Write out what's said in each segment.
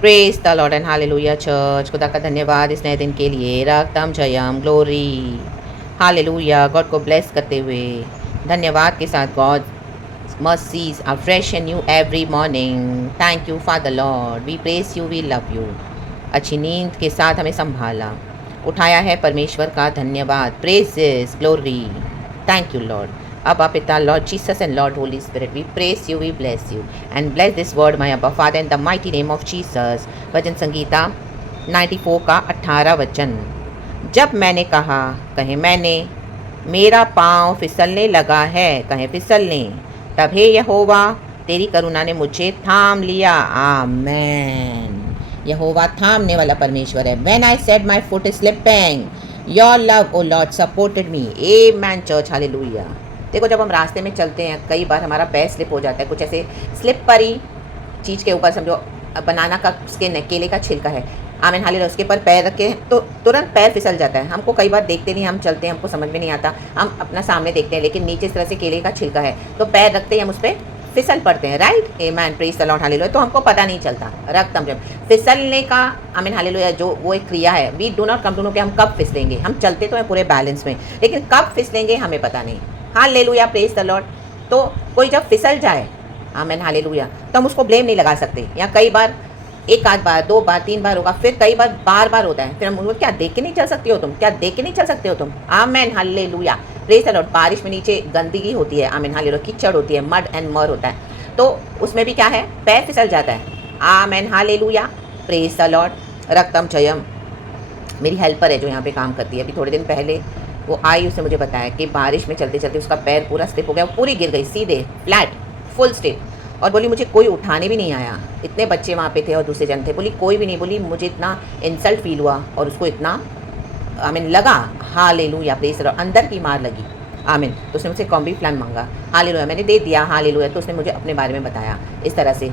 Praise the Lord and hallelujah church. खुदा का धन्यवाद इस नए दिन के लिए। रक्तम जयम ग्लोरी हालेलुया। गॉड को ब्लेस करते हुए धन्यवाद के साथ God mercies are fresh and new every morning. Thank you Father Lord. We praise you, we love you. अच्छी नींद के साथ हमें संभाला, उठाया है परमेश्वर का धन्यवाद। Praises glory thank you Lord. अब आप पिता Lord Jesus and Lord Holy Spirit we praise you, we bless you and bless this word my Abba father in the mighty name of Jesus. Bhajan Sangeeta 94 का 18 वचन। जब मैंने कहा, कहे मैंने, मेरा पाँव फिसलने लगा है, कहे फिसलने, तब हे यहोवा तेरी करुणा ने मुझे थाम लिया। आमेन। यहोवा थामने वाला परमेश्वर है। When I said my foot is slipping, your love, O Lord, supported me. Amen church, hallelujah। देखो जब हम रास्ते में चलते हैं कई बार हमारा पैर स्लिप हो जाता है, कुछ ऐसे स्लिपरी चीज़ के ऊपर, समझो बनाना का स्किन है, केले का छिलका है, आमीन हालेलुया, उसके ऊपर पैर रखे तो तुरंत पैर फिसल जाता है। हमको कई बार देखते नहीं, हम चलते हैं, हमको समझ में नहीं आता, हम अपना सामने देखते हैं, लेकिन नीचे इस तरह से केले का छिलका है तो पैर रखते ही हम उस पर फिसल पड़ते हैं, right. Amen praise the Lord hallelujah. तो हमको पता नहीं चलता रक्तम जब फिसलने का, आमीन हालेलुया, जो वो एक क्रिया है। We do not come to know कि हम कब फिसलेंगे। हम चलते तो हैं पूरे बैलेंस में, लेकिन कब फिसलेंगे हमें पता नहीं। Hallelujah praise the Lord. तो कोई जब फिसल जाए, आमीन हालेलुया, तो हम उसको ब्लेम नहीं लगा सकते। या कई बार, एक आध बार, 2 बार, 3 बार होगा, फिर कई बार बार बार होता है, फिर हम क्या देख के नहीं चल सकते हो तुम, क्या देख के नहीं चल सकते हो तुम। आमेन हालेलुया प्रेज द लॉर्ड। बारिश में नीचे गंदगी होती है, आमेन हालेलुया, कीचड़ होती है, मड एंड मर होता है, तो उसमें भी क्या है, पैर फिसल जाता है। Amen hallelujah praise the Lord. रक्तम जयम मेरी हेल्पर है जो यहाँ पे काम करती है। अभी थोड़े दिन पहले वो आई, उसने मुझे बताया कि बारिश में चलते चलते उसका पैर पूरा स्लिप हो गया, पूरी गिर गई, सीधे फ्लैट फुल स्लिप। और बोली मुझे कोई उठाने भी नहीं आया। इतने बच्चे वहाँ पे थे और दूसरे जन थे, बोली कोई भी नहीं। बोली मुझे इतना इंसल्ट फील हुआ और उसको इतना आमीन लगा। Hallelujah praise the Lord. अंदर की मार लगी, आमीन। तो उसने मुझसे कॉम्बी प्लान मांगा, हालेलुया, मैंने दे दिया, हालेलुया। तो उसने मुझे अपने बारे में बताया इस तरह से,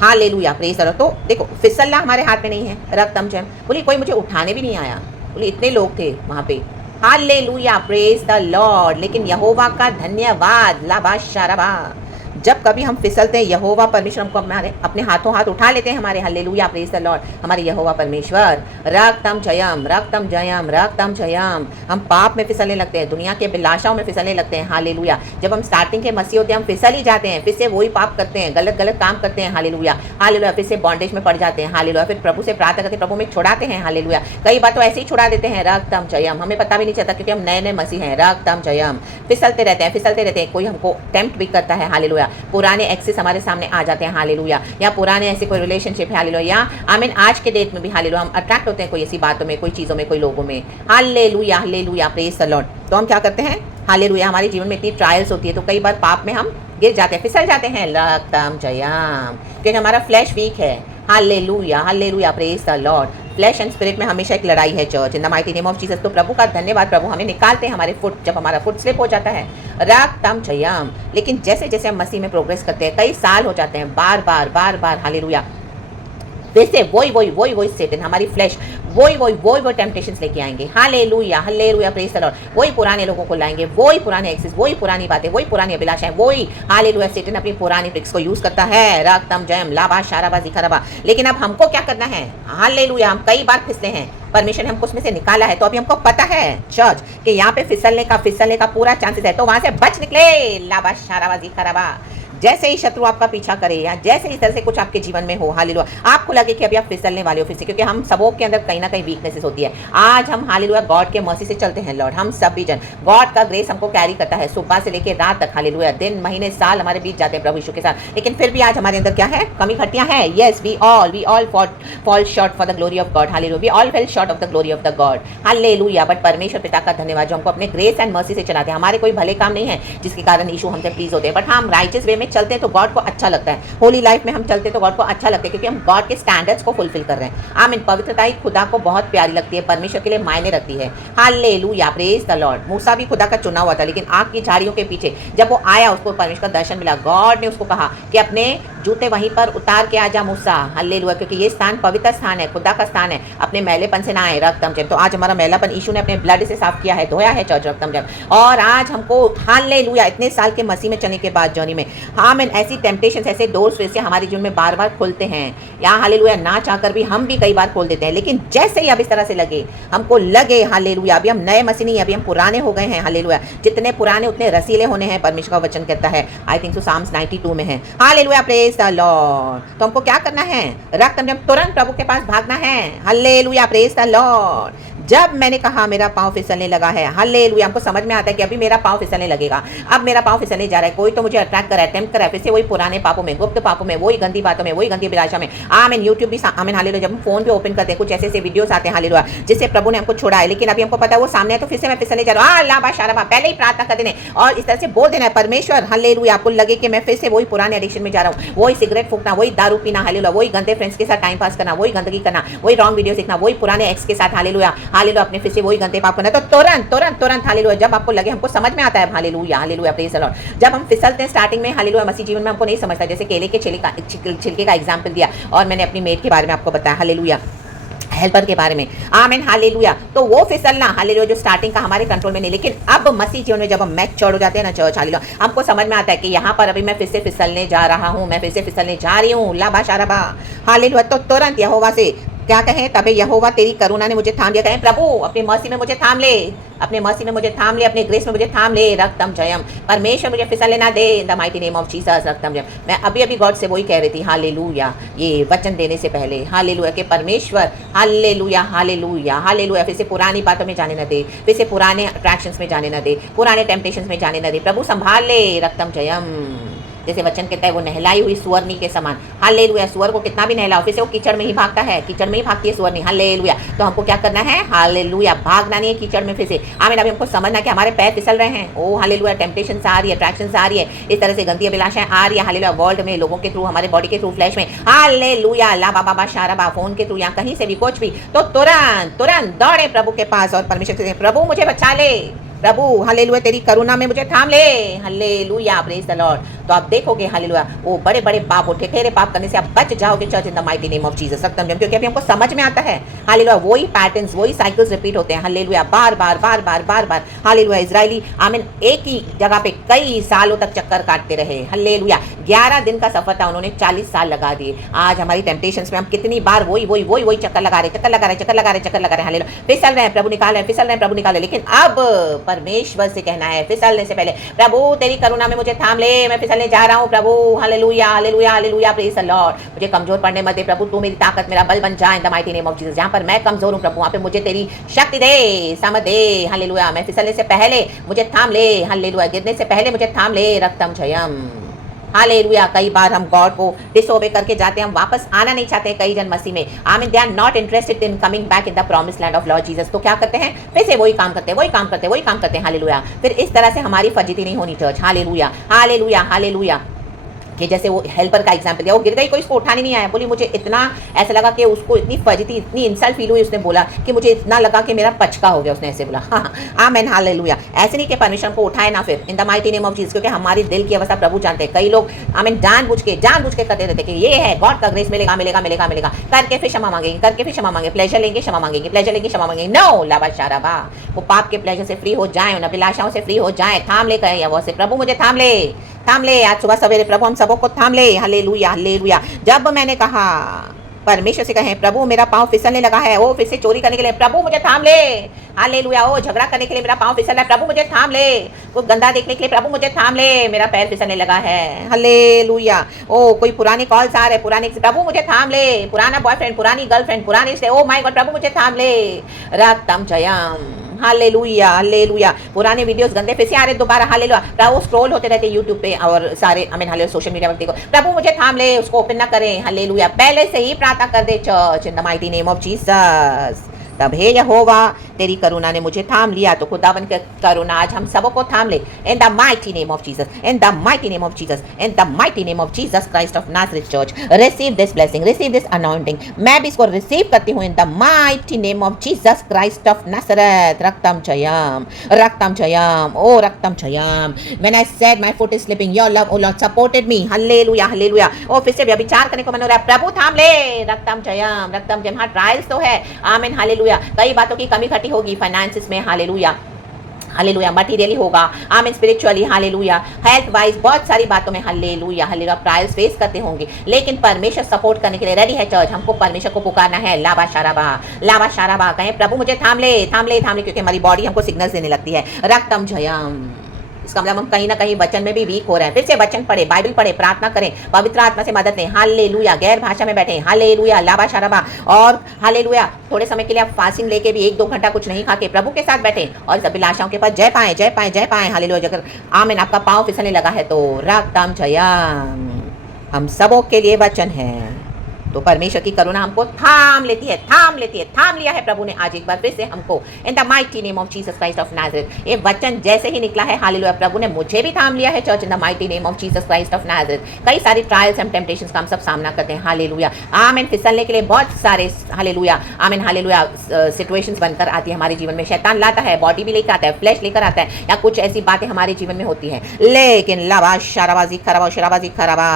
हालेलुया प्रेज द लॉर्ड। तो देखो फिसलना हमारे हाथ में नहीं है, रक्तम जयम। बोली कोई मुझे उठाने भी नहीं आया, बोली इतने लोग थे वहाँ पे, हालेलुया प्रेज द लॉर्ड। लेकिन यहोवा का धन्यवाद, लाबा शारबा। जब कभी हम फिसलते हैं, यहोवा परमेश्वर हमको हमारे अपने हाथों हाथ उठा लेते हैं हमारे। Hallelujah praise the Lord. हमारे यहोवा परमेश्वर, रक्तम जयम, रक्तम जयम, रक्तम जयम। हम पाप में फिसलने लगते हैं, दुनिया के अभिलाषाओं में फिसलने लगते हैं। हालेलुया। जब हम स्टार्टिंग के मसीह होते हैं हम फिसल ही जाते हैं, फिर से वही पाप करते हैं, गलत गलत काम करते हैं। Hallelujah hallelujah. फिर से बॉन्डेज में पड़ जाते हैं। हालेलुया। फिर प्रभु से प्रार्थना करते हैं, प्रभु में छुड़ाते हैं। हालेलुया। कई बार तो ऐसे ही छुड़ा देते हैं, रक्तम जयम, हमें पता भी नहीं चलता क्योंकि हम नए नए मसीह हैं। रक्तम जयम। फिसलते रहते हैं, फिसलते रहते हैं। कोई हमको टेम्प्ट भी करता है, हालेलुया। पुराने एक्सेस हमारे सामने आ जाते हैं, हालेलुया। या पुराने ऐसे कोई रिलेशनशिप है, हालेलुया। या आमीन आज के डेट में भी, हालेलुया, हम अट्रैक्ट होते हैं कोई ऐसी बातों में, कोई चीज़ों में, कोई लोगों में। Hallelujah hallelujah praise the Lord. तो हम क्या करते हैं, हालेलुया, हमारे जीवन में इतनी ट्रायल्स होती है तो कई बार पाप में हम गिर जाते हैं, फिसल जाते हैं, रक्तम जयम, क्योंकि हमारा फ्लैश वीक है। Hallelujah hallelujah praise the Lord. Flash and spirit में हमेशा एक लड़ाई है church, in the mighty name of Jesus. तो प्रभु का धन्यवाद, प्रभु हमें निकालते हैं हमारे फुट, जब हमारा फुट स्लिप हो जाता है, रक्तम जयम। लेकिन जैसे जैसे हम मसीह में प्रोग्रेस करते हैं, कई साल हो जाते हैं, बार बार बार बार, हालेलुया, वैसे वही सेटन, हमारी फ्लैश वही टेम्पटेशंस लेके आएंगे। Hallelujah hallelujah praise the Lord. वही पुराने लोगों को लाएंगे, वही पुराने एक्सेस, वही पुरानी बातें, वही पुरानी अभिलाषाएं, वही, हालेलुया, सेटन अपनी पुरानी ट्रिक्स को यूज करता है। रक्तम जयम, लाबा शाराबा जिखरबा। लेकिन अब हमको क्या करना है, हालेलुया, हम कई बार फिसले हैं, परमेश्वर ने हमको उसमें से निकाला है, तो अभी हमको पता है चर्च कि यहाँ पे फिसलने का पूरा चांसेस है, तो वहां से बच निकले, लाबा शाराबा जिखरबा। जैसे ही शत्रु आपका पीछा करे या जैसे इस तरह से कुछ आपके जीवन में हो, हालेलुया, आपको लगे कि अभी आप फिसलने वाले हो फिर से, क्योंकि हम सबों के अंदर कहीं ना कहीं वीकनेसेस होती है। आज हम हालेलुया गॉड के मर्सी से चलते हैं लॉर्ड, हम सभी जन, गॉड का ग्रेस हमको कैरी करता है सुबह से लेकर रात तक। हालेलुया, दिन महीने साल हमारे बीत जाते हैं प्रभु यीशु के साथ, लेकिन फिर भी आज हमारे अंदर क्या है, कमी घटियां हैं। Yes, we all fall short for the glory of God. Hallelujah, we all fell short of the glory of the God. Hallelujah. But परमेश्वर पिता का धन्यवाद जो हमको अपने ग्रेस एंड मर्सी से चलाते हैं। हमारे कोई भले काम नहीं है जिसके कारण यीशु हमसे प्लीज होते हैं, बट हम राइचियस वे में चलते हैं तो गॉड को अच्छा लगता है। होली लाइफ में हम चलते तो गॉड को अच्छा लगता है, क्योंकि हम गॉड के स्टैंडर्ड्स को फुलफिल कर रहे हैं। आमीन। पवित्रता ही खुदा को बहुत प्यारी लगती है, परमेश्वर के लिए मायने रखती है। Hallelujah praise the Lord. मूसा भी खुदा का चुना हुआ था, लेकिन आग की झाड़ियों के पीछे जब वो आया, उसको परमेश्वर का दर्शन मिला। गॉड ने उसको कहा कि अपने जूते वहीं पर उतार के आजा मूसा, हालेलुया, क्योंकि ये स्थान पवित्र स्थान है, खुदा का स्थान है। अपने मैलेपन से ना आए, रक्तम जब। तो आज हमारा मैलापन यीशु ने अपने ब्लड से साफ किया है, धोया है चर्च, रक्तम जब। और आज हमको हालेलुया इतने साल के मसीह में चलने के बाद जर्नी में आमीन ऐसी टेम्पटेशन, ऐसे डोर्स फिर से हमारे जीवन में बार बार खुलते हैं। यहाँ हालेलुया ना चाहकर भी हम भी कई बार खोल देते हैं, लेकिन जैसे ही अब इस तरह से लगे, हमको लगे हालेलुया अभी हम नए मसीह नहीं, अभी हम पुराने हो गए हैं। हालेलुया, जितने पुराने उतने रसीले होने हैं, परमेश्वर का वचन कहता है। आई थिंक सो साम्स 92 में है। Hallelujah, praise the Lord. तो हमको क्या करना है? रक्त जब तुरंत प्रभु के पास भागना है। Hallelujah, praise the Lord. जब मैंने कहा मेरा पाँव फिसलने लगा है, हालेलुया, हमको समझ में आता है कि अभी मेरा पाँव फिसलने लगेगा, अब मेरा पाँव फिसलने जा रहा है, कोई तो मुझे अट्रैक्ट कर रहा है, अटेम्प्ट कर रहा है, फिर से वही पुराने पापों में, गुप्त पापों में, वही गंदी बातों में, वही गंदी अभिलाषा में। आमीन। यूट्यूब भी आमीन, हालेलुया, जब हम फोन पे ओपन करते हैं कुछ ऐसे वीडियोस आते हैं, हालेलुया, जिससे प्रभु ने हमको छोड़ा है, लेकिन अभी हमको पता है वो सामने है, तो फिर से मैं फिसलने जा रहा हूँ। अल्लाह बाशारा, पहले ही प्रार्थना कर देने और इस तरह से बोल देना है, परमेश्वर हालेलुया, आपको लगे कि मैं फिर से वही पुराने एडिक्शन में जा रहा हूँ, वही सिगरेट फूकना, वही दारू पीना, हालेलुया, वही गंदे फ्रेंड्स के साथ टाइम पास करना, वही गंदगी करना, वही रॉन्ग वीडियो देखना, वही पुराने एक्स के साथ, हालेलुया, हालेलुया, अपने फिर से वही गंदे पाप करना। तो तुरंत तुरंत तुरंत हालेलुया, जब आपको लगे, हमको समझ में आता है, hallelujah, hallelujah, praise the Lord. जब हम फिसलते हैं स्टार्टिंग में, हालेलुया, मसीह जीवन में हमको नहीं समझता, जैसे केले के छिलके का एग्जाम्पल दिया और मैंने अपनी मेट के बारे में आपको बताया, हालेलुया, हेल्पर के बारे में। आमीन, हालेलुया। तो वो फिसलना, हालेलुया, जो स्टार्टिंग का हमारे कंट्रोल में नहीं, लेकिन अब मसीह जीवन में जब हम मैच्योर हो जाते हैं ना चर्च, हालेलुया, हमको समझ में आता है कि यहाँ पर अभी मैं फिर से फिसलने जा रहा हूँ, मैं फिर से फिसलने जा रही हूँ, ला बाशारबा, हालेलुया। तो तुरंत यहोवा से क्या कहें? तबे यहोवा तेरी करुणा ने मुझे थाम लिया। कहें, प्रभु अपनी मर्सी में मुझे थाम ले, अपने मर्सी में मुझे थाम ले, अपने ग्रेस में मुझे थाम ले, रक्तम जयम। परमेश्वर मुझे फिसलने ना दे, in the mighty name of Jesus, रक्तम जयम। मैं अभी गॉड से वही कह रही थी, हालेलुया, ये वचन देने से पहले, हालेलुया, कि परमेश्वर हालेलुया, हालेलुया, हालेलुया, फिर से पुरानी बातों में जाने न दे, फिर से पुराने अट्रैक्शंस में जाने न दे, पुराने टेम्पटेशंस में जाने न दे। प्रभु संभाल ले, रक्तम जयम। जैसे वचन कहता है, वो नहलाई हुई सुअरनी के समान, हालेलुया। सुअर को कितना भी नहलाओ, फिर से वो कीचड़ में ही भागता है, कीचड़ में ही भागती है सुअरनी, हालेलुया। तो हमको क्या करना है? हालेलुया, भागना नहीं है कीचड़ में फिर से। आमीन। अभी हमको समझना कि हमारे पैर फिसल रहे हैं, ओ हालेलुया, टेम्पटेशन आ रही है, अट्रैक्शन आ रही है, इस तरह से गंदी अभिलाषाएं आ रही है, हालेलुया, वर्ल्ड में, लोगों के थ्रू, हमारे बॉडी के थ्रू, फ्लैश में, हालेलुया, ला बाबा शारबा, फोन के थ्रू, या कहीं से भी, कुछ भी, तो तुरंत तुरंत दौड़े प्रभु के पास और परमेश्वर से, प्रभु मुझे बचा ले, प्रभु हालेलुया, तेरी करुणा में मुझे थाम ले, हालेलुया, प्रेज द लॉर्ड। तो आप देखोगे, हालेलुया, वो बड़े बड़े पाप, वो ठेठेरे पाप करने से आप बच जाओगे church, in the mighty name of Jesus, रक्तम जयम। क्योंकि अभी हमको समझ में आता है, हालेलुया, वही पैटर्न्स, वही साइकिल्स रिपीट होते हैं, हालेलुया, बार बार बार बार बार बार, हालेलुया। इजरायली आमीन एक ही जगह पे कई सालों तक चक्कर काटते रहे, हालेलुया। 11 दिन का सफर था, उन्होंने 40 साल लगा दिए। आज हमारी टेम्पटेशंस में हम कितनी बार वही चक्कर लगा रहे, चक्कर लगा रहे, हालेलुया, फिसल रहे हैं, प्रभु निकाल रहे हैं, फिसल रहे हैं, प्रभु निकाल रहे। लेकिन अब परमेश्वर से कहना है, फिसलने से पहले, प्रभु तेरी करुणा में मुझे थाम ले, मैं फिसलने जा रहा हूँ, प्रभु hallelujah, hallelujah, hallelujah, praise the Lord. मुझे कमजोर पड़ने मत दे प्रभु, तू मेरी ताकत, मेरा बल बन जा, इन the mighty name of Jesus. जहाँ पर मैं कमजोर हूँ प्रभु, वहाँ पे मुझे तेरी शक्ति दे, समझ दे, हालेलुया। मैं फिसलने से पहले मुझे थाम ले, हालेलुया, गिरने से पहले मुझे थाम ले, रक्तम जयम, हालेलुया। कई बार हम गॉड को डिसओबे करके जाते हैं, हम वापस आना नहीं चाहते हैं, कई जन मसीह में, आमीन, they are not interested in coming back in the promised land of Lord Jesus. तो क्या करते हैं? फिर से वही काम करते हैं, हालेलुया। फिर इस तरह से हमारी फजीती नहीं होनी चर्च, हालेलुया, हालेलुया, हालेलुया। कि जैसे वो हेल्पर का एग्जाम्पल दिया, वो गिर गई, कोई उसको उठाने नहीं आया, बोली मुझे इतना ऐसा लगा कि उसको इतनी फजीती, इतनी इंसल्ट फील हुई, उसने बोला कि मुझे इतना लगा कि मेरा पचका हो गया, उसने ऐसे बोला। हाँ, आमीन, हालेलुया। ऐसे नहीं कि परमेश्वर को उठाए ना, फिर इन the mighty name of Jesus, क्योंकि हमारी दिल की अवस्था प्रभु जानते हैं। कई लोग आमीन जानबूझ के करते रहते कि ये है गॉड का ग्रेस, मिलेगा मिलेगा मिलेगा मिलेगा, करके फिर क्षमा मांगेंगे, प्लेजर लेंगे, क्षमा मांगेंगे, नो लाबा शाराबा। वो पाप के प्लेजर से फ्री हो जाए, उन अभिलाषाओं से फ्री हो जाए, थाम ले कहे, या वो से प्रभु मुझे थाम ले। आज सुबह सवेरे प्रभु हम सबों को थाम ले, हालेलुया, हालेलुया। जब मैंने कहा, परमेश्वर से कहें, प्रभु मेरा पाँव फिसलने लगा है, वो फिर से चोरी करने के लिए, प्रभु मुझे थाम ले, हालेलुया। ओ झगड़ा करने के लिए मेरा पाँव फिसल रहा है, प्रभु मुझे थाम ले। वो गंदा देखने के लिए, प्रभु मुझे थाम ले, मेरा पैर फिसलने लगा है, हालेलुया। ओ कोई पुराने कॉल्स आ रहे, प्रभु मुझे थाम ले, पुराना बॉयफ्रेंड, पुरानी गर्लफ्रेंड, पुराने से, ओ माय गॉड, प्रभु मुझे थाम ले, रक्तम जयम, हालेलुया, हालेलुया। पुराने वीडियोस गंदे फिर से आ रहे दोबारा, हालेलुया। वो स्क्रॉल होते रहते यूट्यूब पे और सारे आमीन, हालेलुया, सोशल मीडिया पर देखो, प्रभु मुझे थाम ले, उसको ओपन ना करें, हालेलुया। पहले से ही प्रार्थना कर दे church, in the mighty name of Jesus, तब हे यहोवा तेरी करुणा ने मुझे थाम लिया। तो खुदावन की करुणा आज हम सबको थाम ले in the mighty name of Jesus, in the mighty name of Jesus, in the mighty name of Jesus Christ of Nazareth church. Receive this blessing, receive this anointing. मैं भी इसको रिसीव करती हूँ in the mighty name of Jesus Christ of Nazareth. रक्तम जयम, रक्तम जयम, ओ रक्तम जयम। When I said my foot is slipping, your love O Lord supported me. Hallelujah, hallelujah. ओ फिर से व्यभिचार करने को मन हो रहा है, प्रभु थाम ले। रक्तम जयम, रक्तम जयम। हाँ, ट्रायल्स तो है, आमीन, हालेलुया। कई बातों की कमी घटी होगी, फाइनेंसिस में, हालेलुया, हालेलुया, मटीरियली होगा, आमीन, स्पिरिचुअली, हालेलुया, हेल्थ वाइज, बहुत सारी बातों में, हालेलुया, हालेलुया, ट्रायल्स फेस करते होंगे, लेकिन परमेश्वर सपोर्ट करने के लिए रेडी है चर्च। हमको परमेश्वर को पुकारना है, लाबा शाराबा, लाबा शाराबा, कहें प्रभु मुझे थाम ले, थाम ले, थाम ले, क्योंकि हमारी बॉडी हमको सिग्नल्स देने लगती है। रक्तम जयम, इसका मतलब हम कहीं ना कहीं वचन में भी वीक हो रहे हैं। फिर से वचन पढ़े, बाइबल पढ़े, प्रार्थना करें, पवित्र आत्मा से मदद लें, हालेलुया, गैर भाषा में बैठे, हालेलुया, लाबा शाराबा, और हालेलुया, थोड़े समय के लिए आप फास्टिंग लेके भी 1-2 घंटा कुछ नहीं खा के प्रभु के साथ बैठे और इस अभिलाषाओं के पास जय पाएं, जय पाएं, जय पाएं, हालेलुया। अगर आमीन आपका पाँव फिसलने लगा है तो रक्तम जयम हम सबों के लिए वचन है। तो परमेश्वर की करुणा हमको थाम लेती है, थाम लेती है, थाम लिया है प्रभु ने आज एक बार फिर से हमको इन the mighty name of Jesus Christ of Nazareth. ये वचन जैसे ही निकला है, हालेलुया, प्रभु ने मुझे भी थाम लिया है church, in the mighty name of Jesus Christ of Nazareth. कई सारी ट्रायल्स एंड टेम्पटेशंस का हम सब सामना करते हैं, हालेलुया, आमीन। फिसलने के लिए बहुत सारे, हालेलुया, आमीन, हालेलुया, सिचुएशंस बनकर आती है हमारे जीवन में। शैतान लाता है, बॉडी भी लेकर आता है, फ्लैश लेकर आता है, या कुछ ऐसी बातें हमारे जीवन में होती हैं, लेकिन लाबा शराबाजी खराबा, शराबाजी खराबा,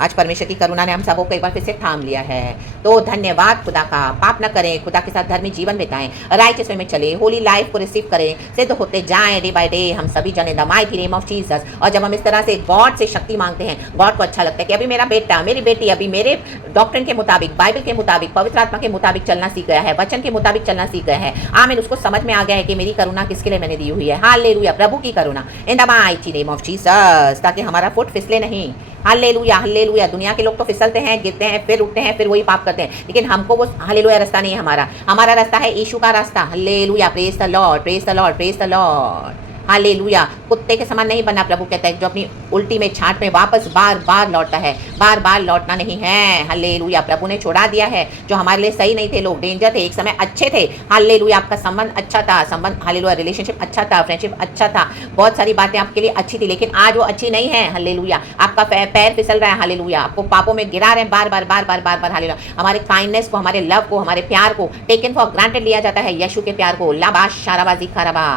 आज परमेश्वर की करुणा ने हम सबको एक बार फिर से थाम लिया है। तो धन्यवाद खुदा का। पाप न करें, खुदा के साथ धर्मी जीवन बिताएं, राइचस वे में चले, होली लाइफ को रिसीव करें, सिद्ध होते जाएं डे बाय डे हम सभी जने the mighty name of Jesus. और जब हम इस तरह से गॉड से शक्ति मांगते हैं, गॉड को अच्छा लगता है कि अभी मेरा बेटा, मेरी बेटी अभी मेरे डॉक्ट्रिन के मुताबिक, बाइबल के मुताबिक, पवित्र आत्मा के मुताबिक चलना सीख गया है, वचन के मुताबिक चलना सीख गया है, आमीन। उसको समझ में आ गया है कि मेरी करुणा किसके लिए मैंने दी हुई है, हालेलुया, प्रभु की करुणा in the mighty name of Jesus, ताकि हमारा फुट फिसले नहीं, हालेलुया, हालेलुया। दुनिया के लोग तो फिसलते हैं, गिरते हैं, फिर उठते हैं, फिर वही पाप करते हैं, लेकिन हमको वो हालेलुया रास्ता नहीं है हमारा। हमारा रास्ता है यीशु का रास्ता, hallelujah, praise the Lord, praise the Lord, praise the Lord, hallelujah. कुत्ते के समान नहीं बनना, प्रभु कहता है, जो अपनी उल्टी में छांट में वापस बार बार लौटता है, बार बार लौटना नहीं है, हालेलुया। प्रभु ने छोड़ा दिया है जो हमारे लिए सही नहीं थे, लोग डेंजर थे, एक समय अच्छे थे, हालेलुया, आपका संबंध अच्छा था, संबंध, हालेलुया, रिलेशनशिप अच्छा था, फ्रेंडशिप अच्छा था, बहुत सारी बातें आपके लिए अच्छी थी, लेकिन आज वो अच्छी नहीं है, हालेलुया। आपका पैर फिसल रहा है, हालेलुया, आपको पापों में गिरा रहे हैं बार बार बार बार बार बार, हालेलुया। हमारे काइंडनेस को, हमारे लव को, हमारे प्यार को टेकन फॉर ग्रांटेड लिया जाता है, यीशु के प्यार को, लाबा शाराबाजी खराबा।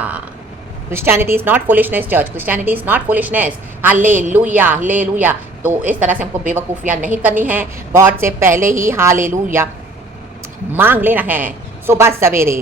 Christianity is not foolishness, church. Christianity is not foolishness. Hallelujah, hallelujah. तो इस तरह से हमको बेवकूफ़ियाँ नहीं करनी है, गॉड से पहले ही हालेलुया मांग लेना है सुबह सवेरे।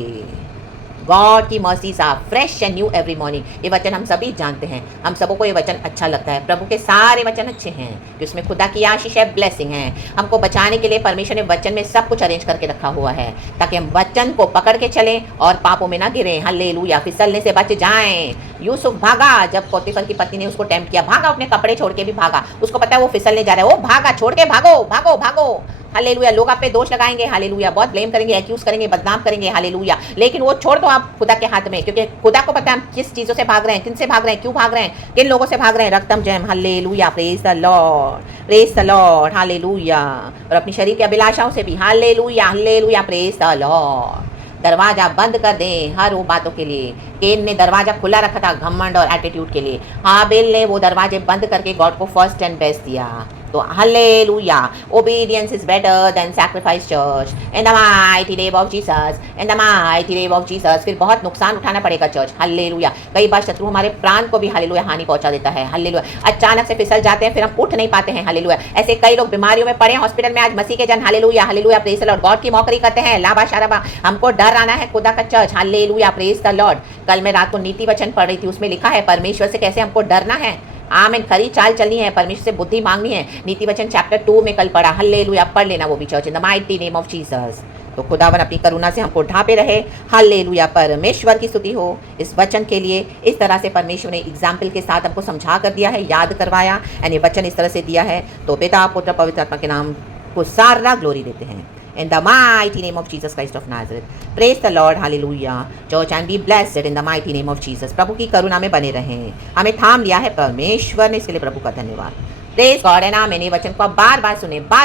गॉड की mercies are fresh and new every morning. ये वचन हम सभी जानते हैं, हम सबको को ये वचन अच्छा लगता है। प्रभु के सारे वचन अच्छे हैं कि उसमें खुदा की आशीष है, ब्लेसिंग है। हमको बचाने के लिए परमेश्वर ने वचन में सब कुछ अरेंज करके रखा हुआ है, ताकि हम वचन को पकड़ के चलें और पापों में ना गिरें, हालेलुया, फिसलने से बच जाएं। यूसुफ भागा, जब पोतीफर की पत्नी ने उसको टेम्प्ट किया, भागा, अपने कपड़े छोड़ के भी भागा, उसको पता है वो फिसलने जा रहा है, वो भागा, छोड़ के भागो, भागो, भागो, हालेलुया। लोग आप पे दोष लगाएंगे, हालेलुया, बहुत ब्लेम करेंगे, एक्यूज करेंगे, बदनाम करेंगे, हालेलुया, लेकिन वो छोड़ दो आप खुदा के हाथ में, क्योंकि खुदा को पता है हम किस चीज़ों से भाग रहे हैं, किन से भाग रहे हैं, क्यों भाग रहे हैं, किन लोगों से भाग रहे हैं। रक्तम जयम, hallelujah, praise the Lord, praise the Lord, hallelujah. और अपनी शरीर की अभिलाषाओं से भी, hallelujah, hallelujah, praise the Lord. दरवाजा बंद कर दें हर वो बातों के लिए। केन ने दरवाजा खुला रखा था घमंड और एटीट्यूड के लिए, हाबिल ने वो दरवाजे बंद करके गॉड को फर्स्ट एंड बेस्ट दिया। तो hallelujah, obedience is better than sacrifice, church, in the mighty name of Jesus, in the mighty name of Jesus. फिर बहुत नुकसान उठाना पड़ेगा चर्च, हालेलुया। कई बार शत्रु हमारे प्राण को भी, हालेलुया, हानि पहुंचा देता है, हालेलुया। अचानक से फिसल जाते हैं, फिर हम उठ नहीं पाते हैं, हालेलुया। ऐसे कई लोग बीमारियों में पड़े हैं हॉस्पिटल में, आज मसीह के जन, hallelujah, hallelujah, praise the Lord, God की मौकरी करते हैं, लाबा शाराबा। हमको डर आना है खुदा का church, hallelujah, praise the Lord. कल मैं रात को नीति वचन पढ़ रही थी, उसमें लिखा है परमेश्वर से कैसे हमको डरना है, आमीन, खरी चाल चलनी है, परमेश्वर से बुद्धि मांगनी है। नीति वचन चैप्टर 2 में कल पढ़ा, हालेलुया, पढ़ लेना वो भी church, in the mighty name of Jesus. तो खुदावन अपनी करुणा से हमको ढांपे रहे, हालेलुया। परमेश्वर की स्तुति हो इस वचन के लिए। इस तरह से परमेश्वर ने एग्जाम्पल के साथ हमको समझा कर दिया है, याद करवाया, एंड ये वचन इस तरह से दिया है। तो पिता, पुत्र, पवित्र आत्मा के नाम को सारा ग्लोरी देते हैं, in the mighty name of Jesus Christ of Nazareth. Praise the Lord, hallelujah. Church, and be blessed in the mighty name of Jesus. प्रभु की करुणा में बने रहें। हमें थाम लिया है परमेश्वर ने, इसके लिए प्रभु का धन्यवाद। प्रेज गॉड एंड आमीन। ये वचन को आप बार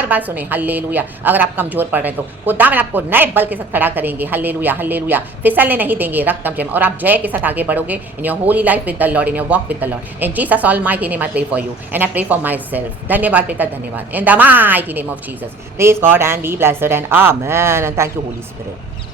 बार सुने हालेलुया। अगर आप कमजोर पड़ रहे हैं तो खुदावन आपको नए बल के साथ खड़ा करेंगे। Hallelujah hallelujah. फिसलने नहीं देंगे रक्तम जम, और आप जय के साथ आगे बढ़ोगे in your holy life with the Lord, in your walk with the Lord. In Jesus almighty name I pray for you and I pray for myself. धन्यवाद पिता, धन्यवाद in the mighty name of Jesus. Praise God and be blessed and amen and thank you Holy spirit.